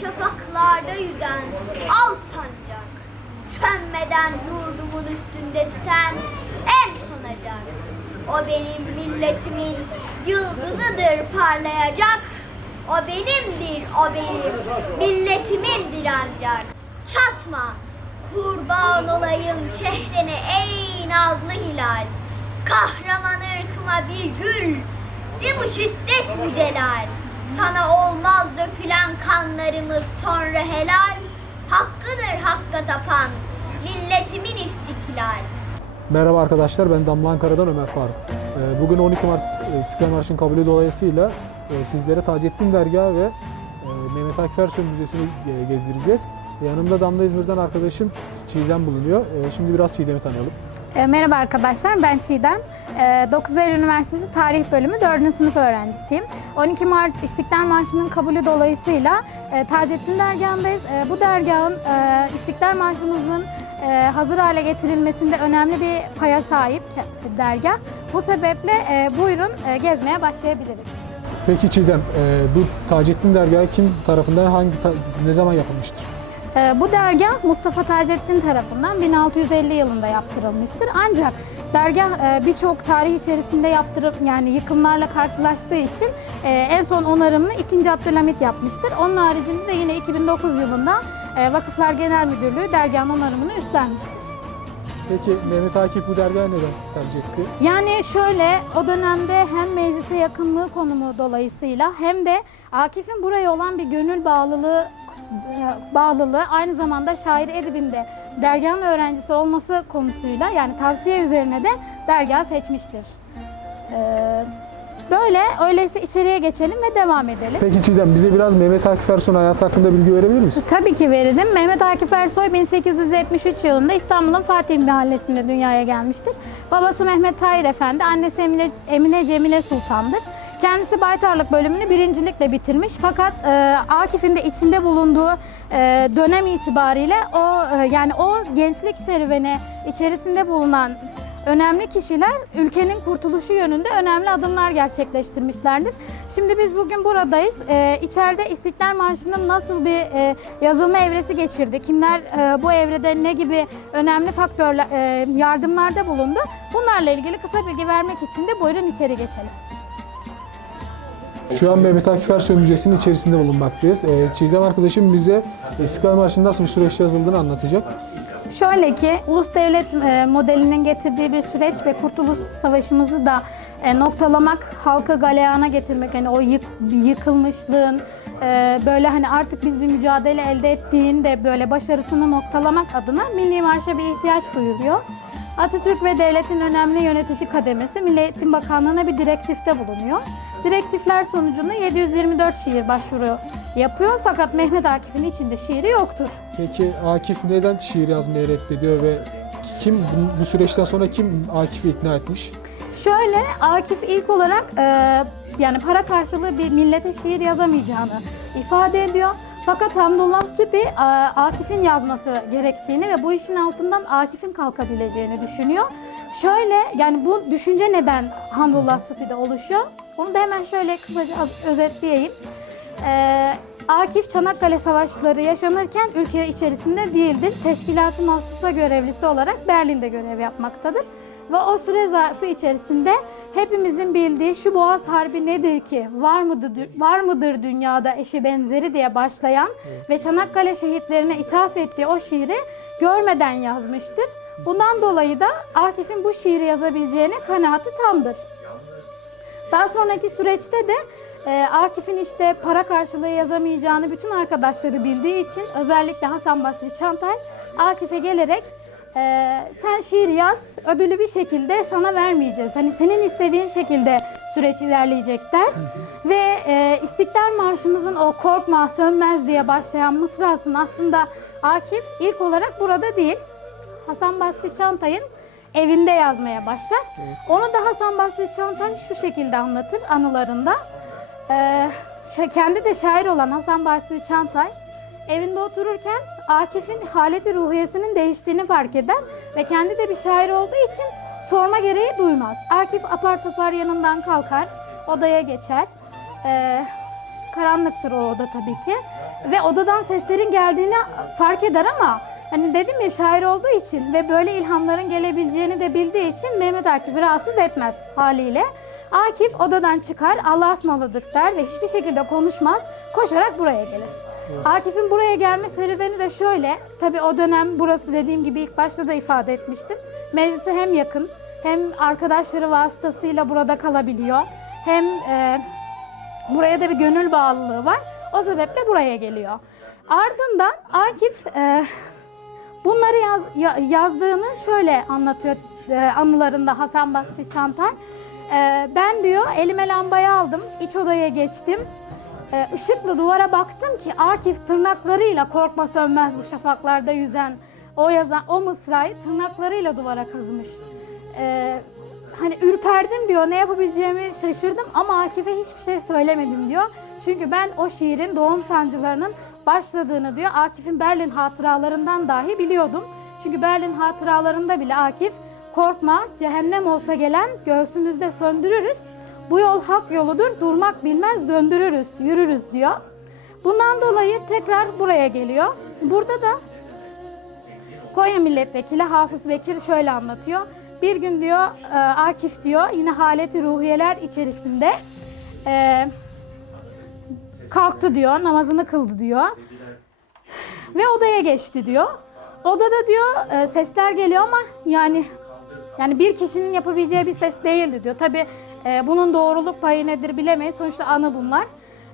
şafaklarda yüzen al sancak. Sönmeden yurdumun üstünde tüten en sonacak. O benim milletimin yıldızıdır parlayacak. O benimdir, o benim milletimindir ancak. Çatma, kurban olayım çehrene ey nazlı hilal. Kahraman ırkıma bir gül, bir bu şiddet bu celal. Sana olmaz dökülen kanlarımız sonra helal. Hakkıdır hakka tapan, milletimin istiklal. Merhaba arkadaşlar, ben Damla Ankara'dan Ömer Faruk. Ee, Bugün 12 Mart e, İstiklal Marşı'nın kabulü dolayısıyla e, sizlere Taceddin Dergahı ve e, Mehmet Akif Ersoy Müzesi'ni gezdireceğiz. Yanımda Damla İzmir'den arkadaşım Çiğdem bulunuyor. Şimdi biraz Çiğdem'i tanıyalım. E, Merhaba arkadaşlar, ben Çiğdem. E, 9 Eylül Üniversitesi Tarih Bölümü 4. sınıf öğrencisiyim. 12 Mart İstiklal Marşı'nın kabulü dolayısıyla e, Taceddin Dergahı'ndayız. E, Bu dergahın e, İstiklal Marşı'mızın hazır hale getirilmesinde önemli bir paya sahip dergah. Bu sebeple e, buyurun gezmeye başlayabiliriz. Peki Çiğdem, bu Taceddin Dergahı kim tarafından, hangi ne zaman yapılmıştır? Ee, Bu dergah Mustafa Taceddin tarafından 1650 yılında yaptırılmıştır. Ancak dergah e, birçok tarih içerisinde yaptırıp yani yıkımlarla karşılaştığı için e, en son onarımını 2. Abdülhamit yapmıştır. Onun haricinde de yine 2009 yılında e, Vakıflar Genel Müdürlüğü dergahın onarımını üstlenmiştir. Peki Mehmet Akif bu dergahı neden tercih etti? Yani şöyle o dönemde hem meclise yakınlığı konumu dolayısıyla hem de Akif'in buraya olan bir gönül bağlılığı bağlılığı aynı zamanda şair edibinde dergahın öğrencisi olması konusuyla yani tavsiye üzerine de dergahı seçmiştir. Ee, böyle öyleyse içeriye geçelim ve devam edelim. Peki Çiğdem, bize biraz Mehmet Akif Ersoy'un hayatı hakkında bilgi verebilir misin? Tabii ki veririm. Mehmet Akif Ersoy 1873 yılında İstanbul'un Fatih Mahallesi'nde dünyaya gelmiştir. Babası Mehmet Tahir Efendi, annesi Emine, Emine Cemile Sultan'dır. Kendisi baytarlık bölümünü birincilikle bitirmiş fakat e, Akif'in de içinde bulunduğu e, dönem itibariyle o e, yani o gençlik serüveni içerisinde bulunan önemli kişiler ülkenin kurtuluşu yönünde önemli adımlar gerçekleştirmişlerdir. Şimdi biz bugün buradayız. Ee, içeride İstiklal Marşı'nın nasıl bir e, yazılma evresi geçirdi, kimler e, bu evrede ne gibi önemli faktörler, e, yardımlarda bulundu. Bunlarla ilgili kısa bilgi vermek için de buyurun içeri geçelim. Şu an Mehmet Akif Ersoy Müzesi'nin içerisinde bulunmaktayız. Ee, Çiğdem arkadaşım bize İstiklal Marşı'nın nasıl bir süreçte yazıldığını anlatacak. Şöyle ki ulus devlet e, modelinin getirdiği bir süreç ve Kurtuluş Savaşımızı da e, noktalamak, halkı galeyana getirmek, hani o yık, yıkılmışlığın e, böyle hani artık biz bir mücadele elde ettiğinde böyle başarısını noktalamak adına Milli Marş'a bir ihtiyaç duyuluyor. Atatürk ve devletin önemli yönetici kademesi Milli Eğitim Bakanlığı'na bir direktifte bulunuyor. Direktifler sonucunda 724 şiir başvuru yapıyor fakat Mehmet Akif'in içinde şiiri yoktur. Peki Akif neden şiir yazmayı reddediyor ve kim bu- süreçten sonra kim Akif'i ikna etmiş? Şöyle Akif ilk olarak e, yani para karşılığı bir millete şiir yazamayacağını ifade ediyor. Fakat Hamdullah Süpi e, Akif'in yazması gerektiğini ve bu işin altından Akif'in kalkabileceğini düşünüyor. Şöyle yani bu düşünce neden Hamdullah Süpi'de oluşuyor? Onu da hemen şöyle kısaca özetleyeyim. E, Akif Çanakkale Savaşları yaşanırken ülke içerisinde değildir. Teşkilat-ı Mahsus'a görevlisi olarak Berlin'de görev yapmaktadır. Ve o süre zarfı içerisinde hepimizin bildiği şu Boğaz Harbi nedir ki? Var mıdır, var mıdır dünyada eşi benzeri diye başlayan ve Çanakkale şehitlerine ithaf ettiği o şiiri görmeden yazmıştır. Bundan dolayı da Akif'in bu şiiri yazabileceğine kanaati tamdır. Daha sonraki süreçte de e, Akif'in işte para karşılığı yazamayacağını bütün arkadaşları bildiği için özellikle Hasan Basri Çantay Akif'e gelerek e, sen şiir yaz ödülü bir şekilde sana vermeyeceğiz. Hani senin istediğin şekilde süreç ilerleyecek der. Ve e, İstiklal Marşımızın o korkma sönmez diye başlayan mısrasını aslında Akif ilk olarak burada değil Hasan Basri Çantay'ın evinde yazmaya başlar. Onu da Hasan Basri Çantay şu şekilde anlatır anılarında. Ee, kendi de şair olan Hasan Basri Çantay evinde otururken Akif'in haleti ruhiyesinin değiştiğini fark eder ve kendi de bir şair olduğu için sorma gereği duymaz. Akif apar topar yanından kalkar, odaya geçer. Ee, karanlık karanlıktır o oda tabii ki. Ve odadan seslerin geldiğini fark eder ama hani dedim ya şair olduğu için ve böyle ilhamların gelebileceğini de bildiği için Mehmet Akif'i rahatsız etmez haliyle. Akif odadan çıkar, Allah'a ısmarladık der ve hiçbir şekilde konuşmaz, koşarak buraya gelir. Akif'in buraya gelme serüveni de şöyle, tabii o dönem burası dediğim gibi ilk başta da ifade etmiştim. Meclise hem yakın, hem arkadaşları vasıtasıyla burada kalabiliyor, hem e, buraya da bir gönül bağlılığı var. O sebeple buraya geliyor. Ardından Akif e, bunları yaz, ya- yazdığını şöyle anlatıyor e, anılarında Hasan Basri Çantar. E, ben diyor elime lambayı aldım, iç odaya geçtim. E, ışıklı duvara baktım ki Akif tırnaklarıyla korkma sönmez bu şafaklarda yüzen o yazan o mısrayı tırnaklarıyla duvara kazımış. E, hani ürperdim diyor ne yapabileceğimi şaşırdım ama Akif'e hiçbir şey söylemedim diyor. Çünkü ben o şiirin doğum sancılarının başladığını diyor Akif'in Berlin hatıralarından dahi biliyordum. Çünkü Berlin hatıralarında bile Akif korkma cehennem olsa gelen göğsümüzde söndürürüz. Bu yol hak yoludur durmak bilmez döndürürüz yürürüz diyor. Bundan dolayı tekrar buraya geliyor. Burada da Konya Milletvekili Hafız Bekir şöyle anlatıyor. Bir gün diyor e, Akif diyor yine haleti ruhiyeler içerisinde e, kalktı diyor namazını kıldı diyor ve odaya geçti diyor. Odada diyor e, sesler geliyor ama yani yani bir kişinin yapabileceği bir ses değildi diyor. Tabi bunun doğruluk payı nedir bilemeyiz. Sonuçta anı bunlar.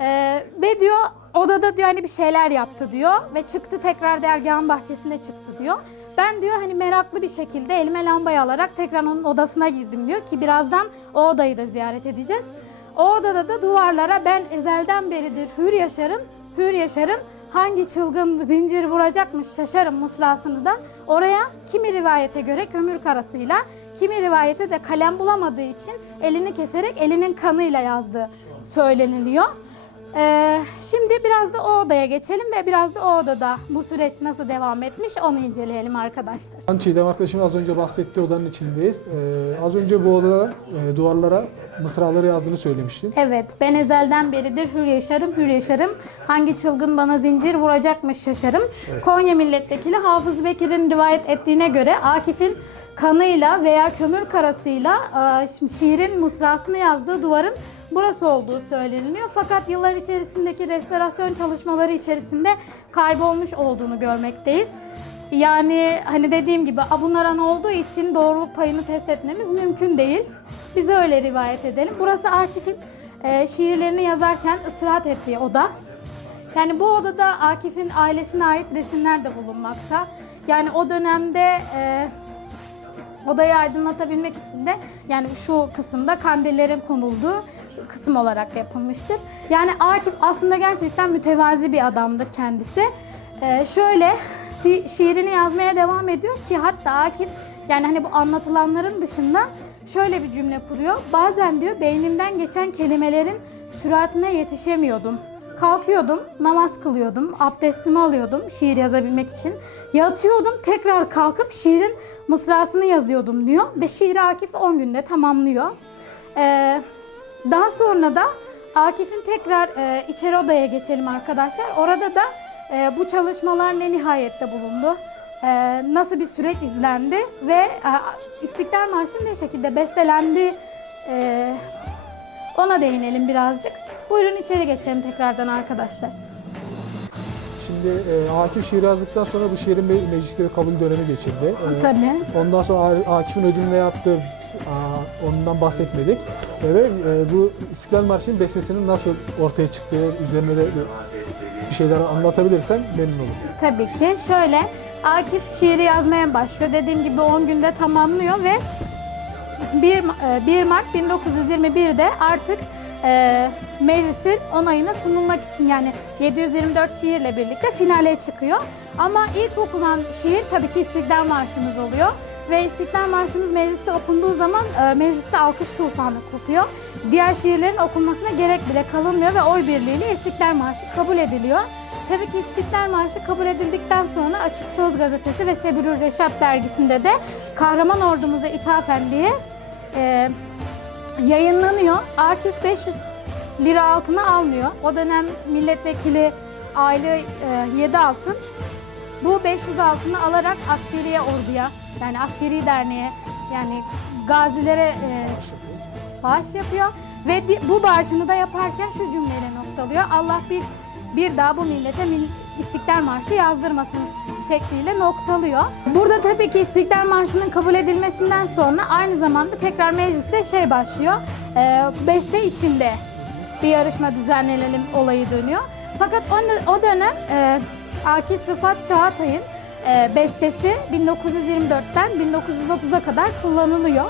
E, ve diyor odada diyor hani bir şeyler yaptı diyor ve çıktı tekrar dergahın bahçesine çıktı diyor. Ben diyor hani meraklı bir şekilde elime lambayı alarak tekrar onun odasına girdim diyor ki birazdan o odayı da ziyaret edeceğiz. O odada da duvarlara ben ezelden beridir hür yaşarım, hür yaşarım. Hangi çılgın zincir vuracakmış şaşarım mısrasını da oraya kimi rivayete göre kömür karasıyla, kimi rivayete de kalem bulamadığı için elini keserek elinin kanıyla yazdığı söyleniliyor. Ee, şimdi biraz da o odaya geçelim ve biraz da o odada bu süreç nasıl devam etmiş onu inceleyelim arkadaşlar. Çiğdem arkadaşım az önce bahsettiği odanın içindeyiz. Ee, az önce bu odada e, duvarlara mısraları yazdığını söylemiştin. Evet, ben ezelden beridir hür yaşarım, hür yaşarım. Hangi çılgın bana zincir vuracakmış şaşarım. Konya milletvekili Hafız Bekir'in rivayet ettiğine göre Akif'in kanıyla veya kömür karasıyla e, şiirin mısrasını yazdığı duvarın burası olduğu söyleniliyor. Fakat yıllar içerisindeki restorasyon çalışmaları içerisinde kaybolmuş olduğunu görmekteyiz. Yani hani dediğim gibi abunaran olduğu için doğruluk payını test etmemiz mümkün değil. Biz öyle rivayet edelim. Burası Akif'in e, şiirlerini yazarken ısrar ettiği oda. Yani bu odada Akif'in ailesine ait resimler de bulunmakta. Yani o dönemde e, odayı aydınlatabilmek için de yani şu kısımda kandillerin konulduğu kısım olarak yapılmıştır. Yani Akif aslında gerçekten mütevazi bir adamdır kendisi. Ee, şöyle si- şiirini yazmaya devam ediyor ki hatta Akif yani hani bu anlatılanların dışında şöyle bir cümle kuruyor. Bazen diyor beynimden geçen kelimelerin süratine yetişemiyordum. Kalkıyordum, namaz kılıyordum, abdestimi alıyordum şiir yazabilmek için. Yatıyordum, tekrar kalkıp şiirin mısrasını yazıyordum diyor. Ve şiiri Akif 10 günde tamamlıyor. Ee, daha sonra da Akif'in tekrar e, içeri odaya geçelim arkadaşlar. Orada da e, bu çalışmalar ne nihayette bulundu? E, nasıl bir süreç izlendi ve e, İstiklal Marşı ne şekilde bestelendi? E, ona değinelim birazcık. Buyurun içeri geçelim tekrardan arkadaşlar. Şimdi e, Akif şiir yazdıktan sonra bu şiirin me- mecliste bir kabul dönemi geçirdi. Ee, Tabii. Ondan sonra A- Akif'in ödülüne yaptığı aa, ondan bahsetmedik. Ee, Ve e, bu İstiklal Marşı'nın bestesinin nasıl ortaya çıktığı üzerine de bir şeyler anlatabilirsen memnun olurum. Tabii ki. Şöyle Akif şiiri yazmaya başlıyor. Dediğim gibi 10 günde tamamlıyor ve 1, Ma- e, 1 Mart 1921'de artık e, meclisin onayına sunulmak için yani 724 şiirle birlikte finale çıkıyor. Ama ilk okunan şiir tabii ki İstiklal Marşımız oluyor. Ve İstiklal Marşımız mecliste okunduğu zaman e, mecliste alkış tufanı kopuyor. Diğer şiirlerin okunmasına gerek bile kalınmıyor ve oy birliğiyle İstiklal Marşı kabul ediliyor. Tabii ki İstiklal Marşı kabul edildikten sonra Açık Söz Gazetesi ve Sebilür Reşat dergisinde de Kahraman Ordumuza ithafen diye e, yayınlanıyor. Akif 500 lira altına almıyor. O dönem milletvekili aile 7 altın. Bu 500 altını alarak askeriye orduya yani askeri derneğe yani gazilere e, bağış yapıyor ve bu bağışını da yaparken şu cümleyle noktalıyor. Allah bir bir daha bu millete mil- İstiklal Marşı yazdırmasın şekliyle noktalıyor. Burada tabii ki İstiklal Marşı'nın kabul edilmesinden sonra aynı zamanda tekrar mecliste şey başlıyor. e, beste içinde bir yarışma düzenlenelim olayı dönüyor. Fakat o, o dönem e, Akif Rıfat Çağatay'ın e, bestesi 1924'ten 1930'a kadar kullanılıyor.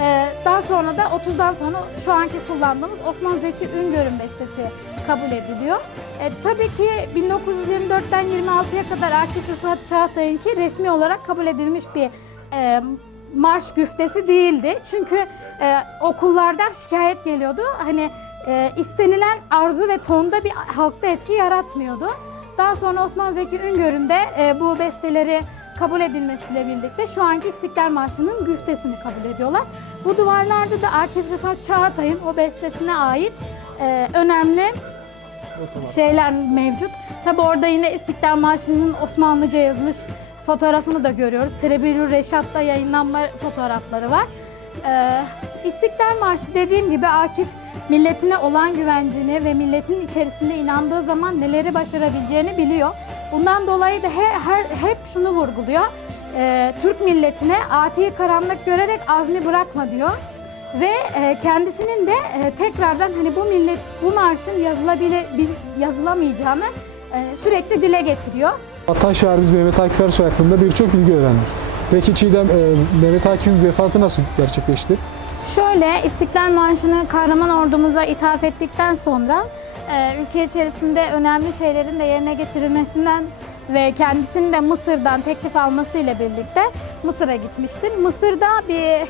E, daha sonra da 30'dan sonra şu anki kullandığımız Osman Zeki Üngör'ün bestesi kabul ediliyor. E, tabii ki 1924'ten 26'ya kadar Akif Rıfat Çağatay'ınki resmi olarak kabul edilmiş bir e, marş güftesi değildi. Çünkü e, okullardan şikayet geliyordu. Hani e, istenilen arzu ve tonda bir halkta etki yaratmıyordu. Daha sonra Osman Zeki Üngör'ün de e, bu besteleri kabul edilmesiyle birlikte şu anki İstiklal Marşı'nın güftesini kabul ediyorlar. Bu duvarlarda da Akif Rıfat Çağatay'ın o bestesine ait e, önemli şeyler mevcut. Tabi orada yine İstiklal Marşı'nın Osmanlıca yazılış fotoğrafını da görüyoruz. Terebülü Reşat'ta yayınlanma fotoğrafları var. Ee, İstiklal Marşı dediğim gibi Akif milletine olan güvencini ve milletin içerisinde inandığı zaman neleri başarabileceğini biliyor. Bundan dolayı da he- her, hep şunu vurguluyor. Ee, Türk milletine atiyi karanlık görerek azmi bırakma diyor ve e, kendisinin de e, tekrardan hani bu millet bu marşın yazılabile bil- yazılamayacağını e, sürekli dile getiriyor. Vatan şairimiz Mehmet Akif Ersoy hakkında birçok bilgi öğrendik. Peki Çiğdem, e, Mehmet Akif'in vefatı nasıl gerçekleşti? Şöyle İstiklal Marşı'nı kahraman ordumuza ithaf ettikten sonra e, ülke içerisinde önemli şeylerin de yerine getirilmesinden ve kendisinin de Mısır'dan teklif almasıyla birlikte Mısır'a gitmiştir. Mısır'da bir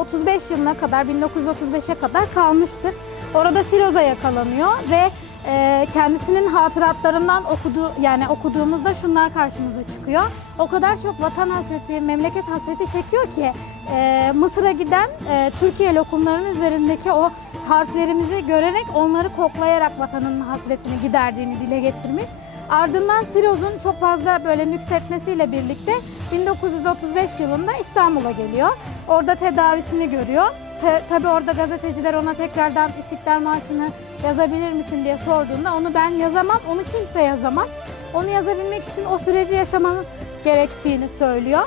35 yılına kadar 1935'e kadar kalmıştır. Orada Siroz'a yakalanıyor ve e, kendisinin hatıratlarından okuduğu yani okuduğumuzda şunlar karşımıza çıkıyor. O kadar çok vatan hasreti, memleket hasreti çekiyor ki e, Mısır'a giden e, Türkiye lokumlarının üzerindeki o harflerimizi görerek onları koklayarak vatanın hasretini giderdiğini dile getirmiş. Ardından Siroz'un çok fazla böyle nüksetmesiyle birlikte 1935 yılında İstanbul'a geliyor. Orada tedavisini görüyor. Te, tabii orada gazeteciler ona tekrardan İstiklal Marşı'nı yazabilir misin diye sorduğunda onu ben yazamam, onu kimse yazamaz. Onu yazabilmek için o süreci yaşamanın gerektiğini söylüyor.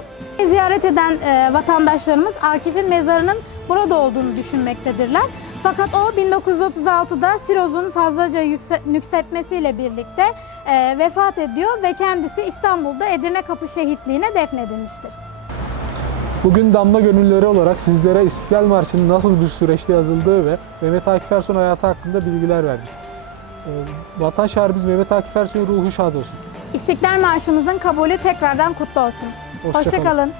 Ziyaret eden e, vatandaşlarımız Akif'in mezarının burada olduğunu düşünmektedirler. Fakat o 1936'da sirozun fazlaca yükse- nüksetmesiyle birlikte e, vefat ediyor ve kendisi İstanbul'da Edirne Kapı Şehitliği'ne defnedilmiştir. Bugün Damla Gönülleri olarak sizlere İstiklal Marşı'nın nasıl bir süreçte yazıldığı ve Mehmet Akif Ersoy'un hayatı hakkında bilgiler verdik. E, Vatan şairimiz Mehmet Akif Ersoy'un ruhu şad olsun. İstiklal Marşımızın kabulü tekrardan kutlu olsun. Hoşça kalın. Hoşçakalın.